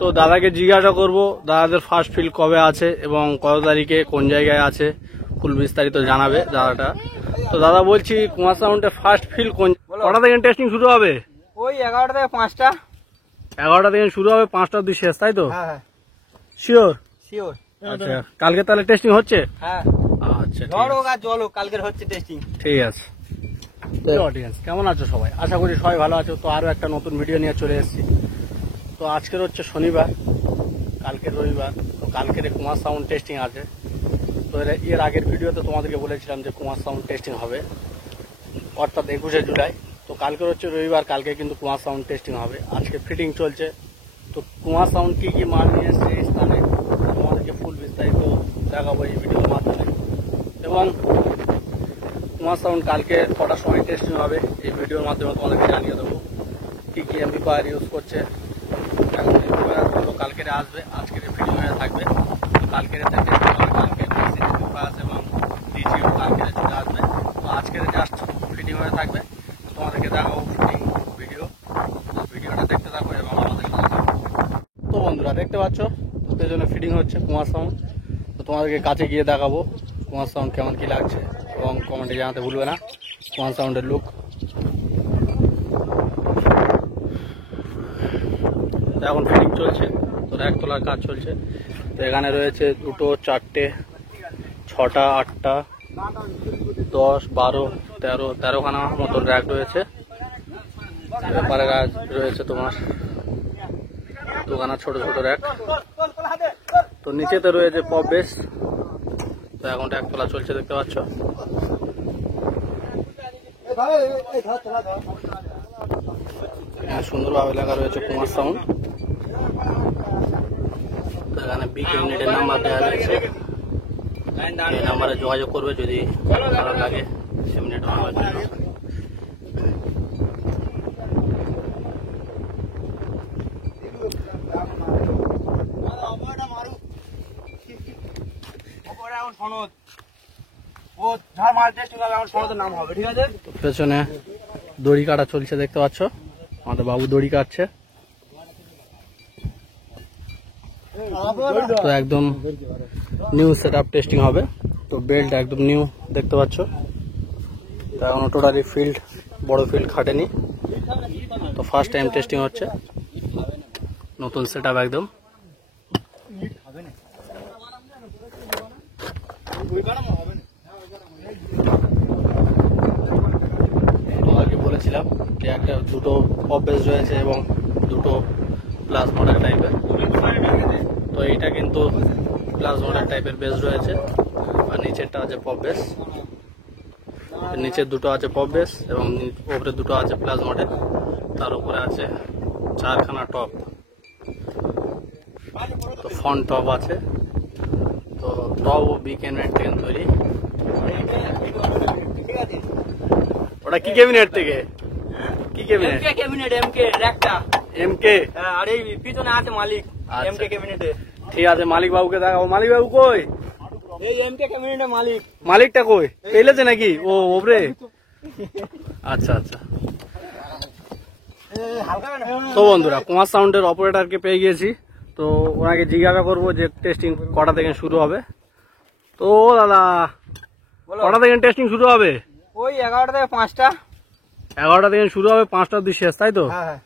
তো দাদাকে জিজ্ঞাসা করব দাদাদের ফার্স্ট ফিল কবে আছে এবং কত তারিখে কোন জায়গায় আছে, ফুল বিস্তারিত জানাবে দাদাটা। তো দাদা বলছি কুমার সাউন্ডে ফার্স্ট ফিল কোন কটা থেকে টেস্টিং শুরু হবে? ওই 11টা থেকে 5টা। 11টা থেকে শুরু হবে, 5টা অবধি শেষ, তাই তো? হ্যাঁ শিওর? শিওর। আচ্ছা, কালকে তাহলে টেস্টিং হচ্ছে? হ্যাঁ আচ্ছা, ঝড় হোক আর জল হোক, কালকের হচ্ছে টেস্টিং। ঠিক আছে। অডিয়েন্স কেমন আছো সবাই? আশা করি সবাই ভালো আছো। তো আরো একটা নতুন ভিডিও নিয়ে চলে এসেছি। তো আজকের হচ্ছে শনিবার, কালকের রবিবার। তো কালকের কুমার সাউন্ড টেস্টিং আছে। তো এর আগের ভিডিওতে তোমাদেরকে বলেছিলাম যে কুমার সাউন্ড টেস্টিং হবে, অর্থাৎ 21শে জুলাই। তো কালকের হচ্ছে রবিবার, কালকে কিন্তু কুমার সাউন্ড টেস্টিং হবে। আজকে ফিটিং চলছে। তো কুমার সাউন্ড কি কি মাল নিয়ে এসছে এই স্থানে তোমাদেরকে ফুল বিস্তারিত দেখাবো এই ভিডিওর মাধ্যমে। এবং কুমার সাউন্ড কালকে কটার সময় টেস্টিং হবে এই ভিডিওর মাধ্যমে তোমাদেরকে জানিয়ে দেবো। কি কি এমপ্লিফায়ার ইউজ করছে, এখন এমপ্লিফায়ারগুলো কালকেরে আসবে, আজকের ফিটিং হয়ে থাকবে। কালকেরে থেকে কালকের এমপ্লিফায়ার এবং ডিজিও কালকেরে চলে আসবে। তো আজকের জাস্ট ফিটিং হয়ে থাকবে, তোমাদেরকে দেখাবো ফিটিং ভিডিওটা দেখতে থাকো এবং আমাদের সাথে থাকো। তো বন্ধুরা দেখতে পাচ্ছ পেছনে ফিটিং হচ্ছে কুমার সাউন্ড। তো তোমাদেরকে কাছে গিয়ে দেখাবো কুমার সাউন্ড কেমন কি লাগছে এবং কমেন্টে জানাতে ভুলবে না কুমার সাউন্ডের লুক। এখন ফিটিং চলছে, তো র্যাক তোলার কাজ চলছে। তো এখানে রয়েছে 2, 4, 6, 8, 10, 12, 13খানা মতন র্যাক রয়েছে। ব্যাপারে রয়েছে তোমার দুখানা ছোট ছোট র্যাক। তো নিচেতে রয়েছে পপ বেস। তো এখন র্যাক তোলা চলছে, দেখতে পাচ্ছ। সুন্দরভাবে লেখা রয়েছে কুমার সাউন্ড। তো এখানে বি ক্যাবিনেটের নাম্বার দেওয়া রয়েছে, এই নাম্বারে যোগাযোগ করবে যদি ভালো লাগে ক্যাবিনেট বানানোর জন্য। পেছনে দড়ি কাটা চলছে, দেখতে পাচ্ছ আমাদের বাবু দড়ি কাটছে। তো একদম নিউ সেট আপ টেস্টিং হবে। তো বেল্ট একদম নিউ দেখতে পাচ্ছ। তো এখনো টোটালি ফিল্ড বড় ফিল্ড খাটেনি। তো ফার্স্ট টাইম টেস্টিং হচ্ছে, নতুন সেট আপ একদম। তোমাকে বলেছিলাম যে দুটো পপ বেস রয়েছে এবং দুটো প্লাস মডেল টাইপের। তো এইটা কিন্তু প্লাস মডেল টাইপের বেস রয়েছে, আর নিচেরটা আছে পপ বেস। নিচের দুটো আছে পপ বেস এবং উপরে দুটো আছে প্লাস মডেল। তার উপরে আছে 4খানা টপ। তো ফ্রন্ট টপ আছে। তো টপ ও বি ক্যাবিনেট থেকে তৈরি। ওটা কি ক্যাবিনেট থেকে? কি ক্যাবিনেট? এমকে ক্যাবিনেট, এমকে র্যাকটা এমকে। আর এই পিছনে আছে মালিক এমকে ক্যাবিনেটে। ঠিক আছে, মালিক বাবুকে দেখাবো। মালিক বাবু কই? এই এমকে ক্যাবিনেটের মালিক। মালিকটা কই? পেলেছে নাকি? ও ওপরে। আচ্ছা আচ্ছা। তো বন্ধুরা কুমার সাউন্ডের অপারেটরকে পেয়ে গিয়েছি। তো ওনাকে জিজ্ঞাসা করবো যে টেস্টিং কটা থেকে শুরু হবে। তো দাদা কটা থেকে টেস্টিং শুরু হবে? ওই 11টা থেকে 5টা। 11টা থেকে শুরু হবে, 5টা অবধি শেষ, তাই তো? হ্যাঁ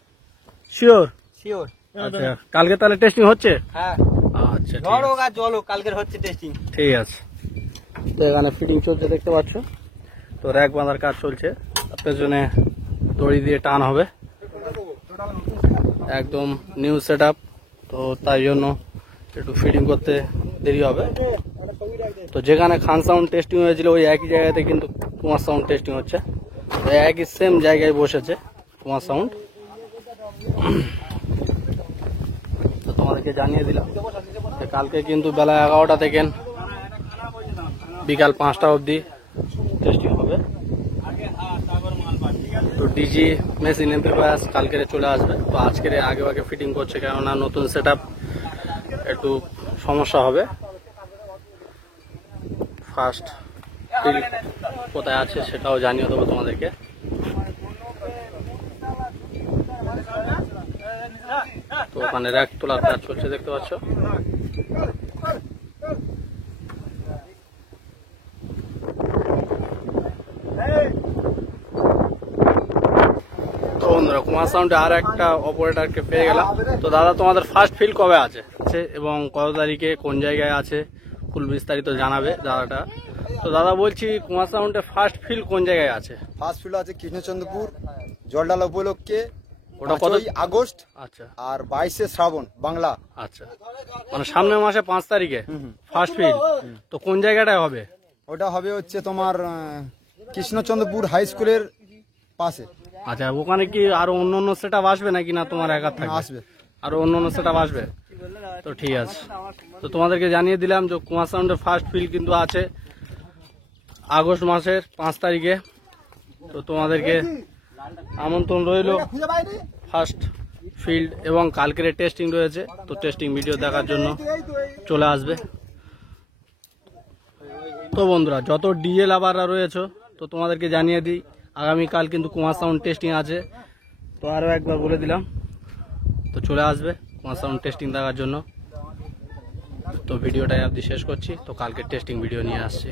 শিওর? শিওর। আচ্ছা, কালকে তাহলে টেস্টিং হচ্ছে? হ্যাঁ আচ্ছা, ঝড় হোক আর জল হোক, কালকের হচ্ছে টেস্টিং। ঠিক আছে। তো এখানে ফিটিং চলছে, দেখতে পাচ্ছ। তো র্যাক বাঁধার কাজ চলছে, পেছনে দড়ি দিয়ে টান হবে। একদম নিউ সেট আপ, তো তাই জন্য একটু ফিটিং করতে দেরি হবে। তো যেখানে খান সাউন্ড টেস্টিং হয়েছিল ওই একই জায়গাতে কিন্তু কুমার সাউন্ড টেস্টিং হচ্ছে। তো একই সেম জায়গায় বসেছে কুমার সাউন্ড। তো তোমাদেরকে জানিয়ে দিলাম যে কালকে কিন্তু বেলা 11টা থেকে বিকাল 5টা অবধি টেস্টিং হবে। তো ডিজি মেশিন এমপ্লিফায়ার কালকেরে চলে আসবে। তো আজকের আগে আগে ফিটিং করছে, কেননা নতুন সেট আপ একটু সমস্যা হবে। ফার্স্ট কোথায় আছে সেটাও জানিয়ে দেবো তোমাদেরকে। তো ওখানে র্যাক তোলার কাজ চলছে দেখতে পাচ্ছ। তো বন্ধুরা কুমার সাউন্ডে আর একটা অপারেটরকে পেয়ে গেলাম। তো দাদা তোমাদের ফার্স্ট ফিল কবে আছে এবং কত তারিখে কোন জায়গায় আছে ফুল বিস্তারিত জানাবে দাদাটা। তো দাদা বলছি কুমার সাউন্ডে ফার্স্ট ফিল কোন জায়গায় আছে? ফার্স্ট ফিল্ড আছে কৃষ্ণচন্দ্রপুর জলডালা উপলক্ষে, ওটা কত 5ই আগস্ট আচ্ছা আর 22শে শ্রাবণ বাংলা। আচ্ছা, মানে সামনের মাসে 5 তারিখে ফার্স্ট ফিল। তো কোন জায়গাটায় হবে? ওটা হবে হচ্ছে তোমার কৃষ্ণচন্দ্রপুর হাই স্কুলের পাশে। আচ্ছা, ওখানে কি আরো অন্য অন্য সেটআপ আসবে নাকি না তোমার একা থাকবে? আসবে, আরো অন্য অন্য সেটআপ আসবে। তো ঠিক আছে, তো তোমাদেরকে জানিয়ে দিলাম যে কুমার সাউন্ডের ফার্স্ট ফিল কিন্তু আছে আগস্ট মাসের 5 তারিখে। তো তোমাদেরকে আমন্ত্রণ রইল ফার্স্ট ফিল্ড এবং কালকের টেস্টিং রয়েছে। তো টেস্টিং ভিডিও দেখার জন্য চলে আসবে। তো বন্ধুরা যত ডিজে লাভাররা রয়েছে তো তোমাদেরকে জানিয়ে দিই আগামীকাল কিন্তু কুমার সাউন্ড টেস্টিং আছে। তো আরও একবার বলে দিলাম, তো চলে আসবে কুমার সাউন্ড টেস্টিং দেখার জন্য। তো ভিডিওটাই অবধি শেষ করছি, তো কালকে টেস্টিং ভিডিও নিয়ে আসছি।